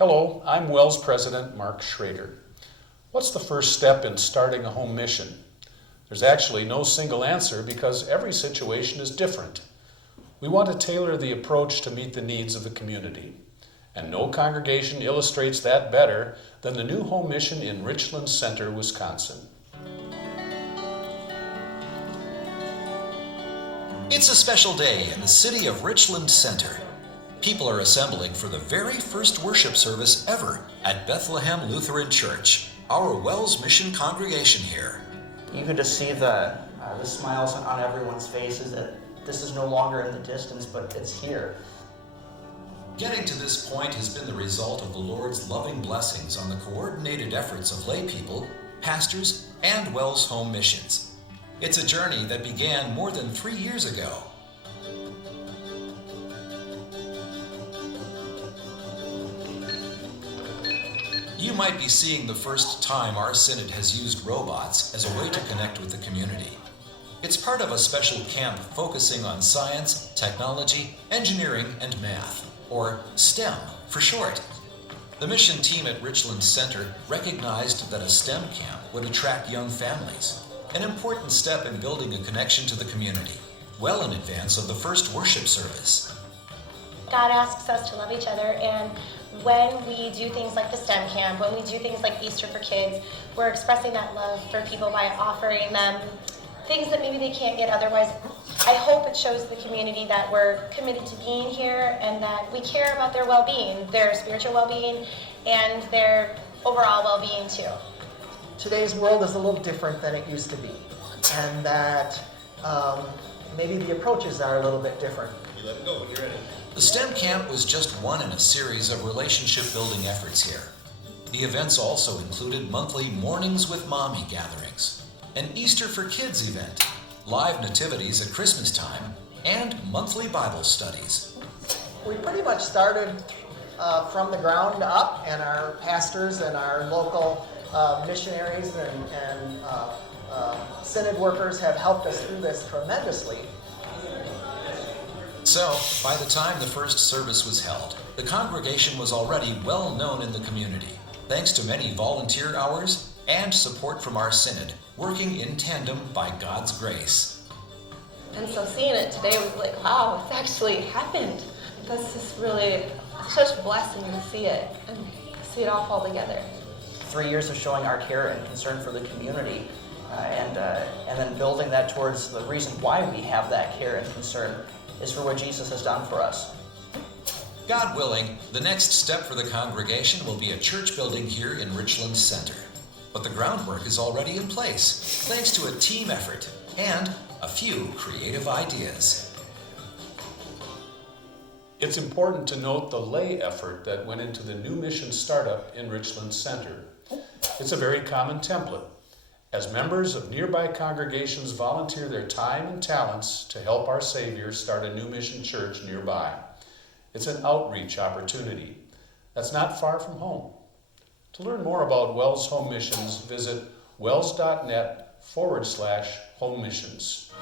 Hello, I'm WELS President Mark Schrader. What's the first step in starting a home mission? There's actually no single answer because every situation is different. We want to tailor the approach to meet the needs of the community. And no congregation illustrates that better than the new home mission in Richland Center, Wisconsin. It's a special day in the city of Richland Center. People are assembling for the very first worship service ever at Bethlehem Lutheran Church, our WELS mission congregation here. You can just see the smiles on everyone's faces that this is no longer in the distance, but it's here. Getting to this point has been the result of the Lord's loving blessings on the coordinated efforts of lay people, pastors, and WELS Home Missions. It's a journey that began more than 3 years ago. You might be seeing the first time our synod has used robots as a way to connect with the community. It's part of a special camp focusing on science, technology, engineering, and math, or STEM for short. The mission team at Richland Center recognized that a STEM camp would attract young families, an important step in building a connection to the community, well in advance of the first worship service. God asks us to love each other, and when we do things like the STEM camp, when we do things like Easter for Kids, we're expressing that love for people by offering them things that maybe they can't get otherwise. I hope it shows the community that we're committed to being here and that we care about their well-being, their spiritual well-being, and their overall well-being too. Today's world is a little different than it used to be, and that maybe the approaches are a little bit different. You let it go when you're ready. The STEM camp was just one in a series of relationship-building efforts here. The events also included monthly Mornings with Mommy gatherings, an Easter for Kids event, live nativities at Christmas time, and monthly Bible studies. We pretty much started from the ground up, and our pastors and our local missionaries and synod workers have helped us through this tremendously. So, by the time the first service was held, the congregation was already well known in the community, thanks to many volunteer hours and support from our synod, working in tandem by God's grace. And so seeing it today was like, wow, it's actually happened. This is really such a blessing to see it and see it all fall together. 3 years of showing our care and concern for the community, and then building that towards the reason why we have that care and concern is for what Jesus has done for us. God willing, the next step for the congregation will be a church building here in Richland Center. But the groundwork is already in place, thanks to a team effort and a few creative ideas. It's important to note the lay effort that went into the new mission startup in Richland Center. It's a very common template, as members of nearby congregations volunteer their time and talents to help our Savior start a new mission church nearby. It's an outreach opportunity that's not far from home. To learn more about WELS Home Missions, visit wels.net/home missions.